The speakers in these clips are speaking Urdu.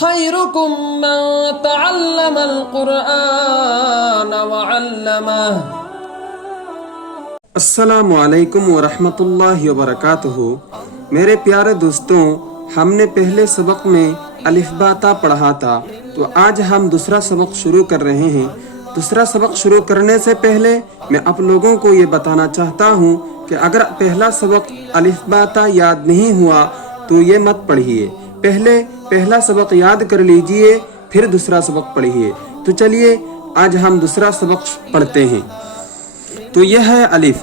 خيركم من تعلم القرآن وعلمه۔ السلام علیکم ورحمۃ اللہ وبرکاتہ۔ میرے پیارے دوستوں، ہم نے پہلے سبق میں الف با تا پڑھا تھا، تو آج ہم دوسرا سبق شروع کر رہے ہیں۔ دوسرا سبق شروع کرنے سے پہلے میں آپ لوگوں کو یہ بتانا چاہتا ہوں کہ اگر پہلا سبق الف با تا یاد نہیں ہوا تو یہ مت پڑھیے، پہلا سبق یاد کر لیجئے، پھر دوسرا سبق پڑھیے۔ تو چلیے آج ہم دوسرا سبق پڑھتے ہیں۔ تو یہ ہے الف۔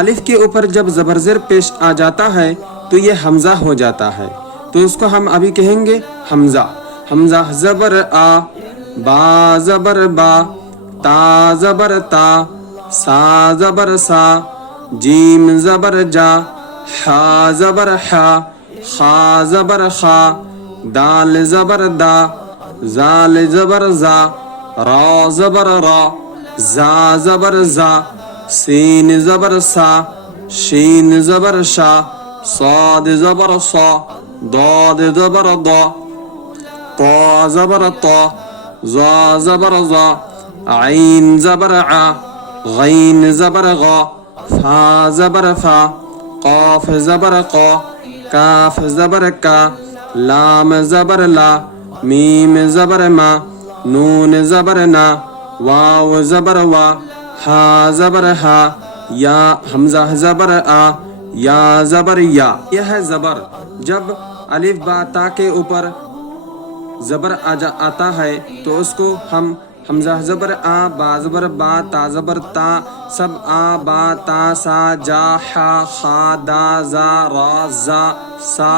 الف کے اوپر جب زبر زیر پیش آ جاتا ہے تو یہ حمزہ ہو جاتا ہے، تو اس کو ہم ابھی کہیں گے حمزہ۔ حمزہ زبر آ، با زبر با، تا زبر تا، سا زبر سا، جیم زبر جا، حا زبر حا، خا زبر خا، دال زبر دا، زال زبر زا، را زبر را، زا زبر زا، سین زبر سا، شین زبر شا، صاد زبر صا، ضاد زبر ضا، طا زبر طا، زا زبر زا، عین زبر ع، غین زبر غا، فا زبر فا، قاف زبر قا، کاف زبر کا، لام زبر لا، میم زبر ما، نون زبر نا، واو زبر وا، ہا زبر ہا، یا حمزہ زبر آ، یا زبر یا۔ یہ ہے زبر۔ جب الف با تا کے اوپر زبر آتا ہے تو اس کو ہم حمزہ زبر آ، با زبر با، تا زبر تا، سب آ با تا سا جا حا خا دا زا را زا سا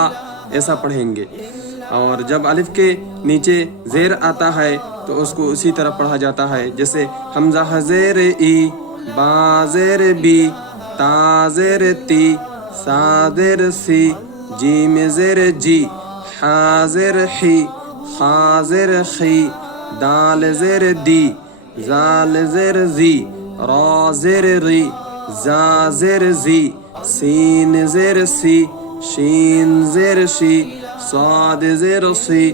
ایسا پڑھیں گے۔ اور جب الف کے نیچے زیر آتا ہے تو اس کو اسی طرح پڑھا جاتا ہے، جیسے حمزہ زیر ای، با زیر بی، تا زیر تی، سا زیر سی، جیم زیر جی، حا زیر حی، خا زیر خی، دال زیر دی، زال زیر زی، را زیر ری، زا زیر زی، سین زیر سی، شین زیر شی، صاد زیر سی،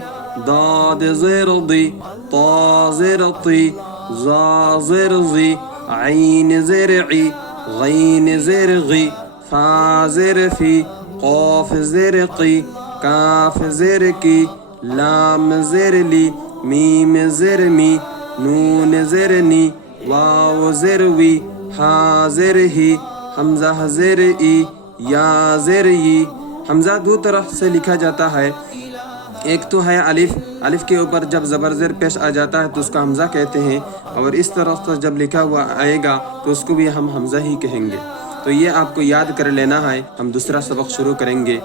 داد زیر دی، طا زیر طی، زا زیر زی، عین زیر عی، غین زیر غی، فا زیر فی، قاف زیر قی، کاف زیر کی، لام زیر لی، میم زیر می، نون زیر نی، واو زیر وی، ہا زیر ہی، حمزہ زیر ای، یا زیر ی۔ حمزہ دو طرح سے لکھا جاتا ہے، ایک تو ہے الف کے اوپر جب زبر زیر پیش آ جاتا ہے تو اس کو حمزہ کہتے ہیں، اور اس طرح سے جب لکھا ہوا آئے گا تو اس کو بھی ہم حمزہ ہی کہیں گے۔ تو یہ آپ کو یاد کر لینا ہے۔ ہم دوسرا سبق شروع کریں گے۔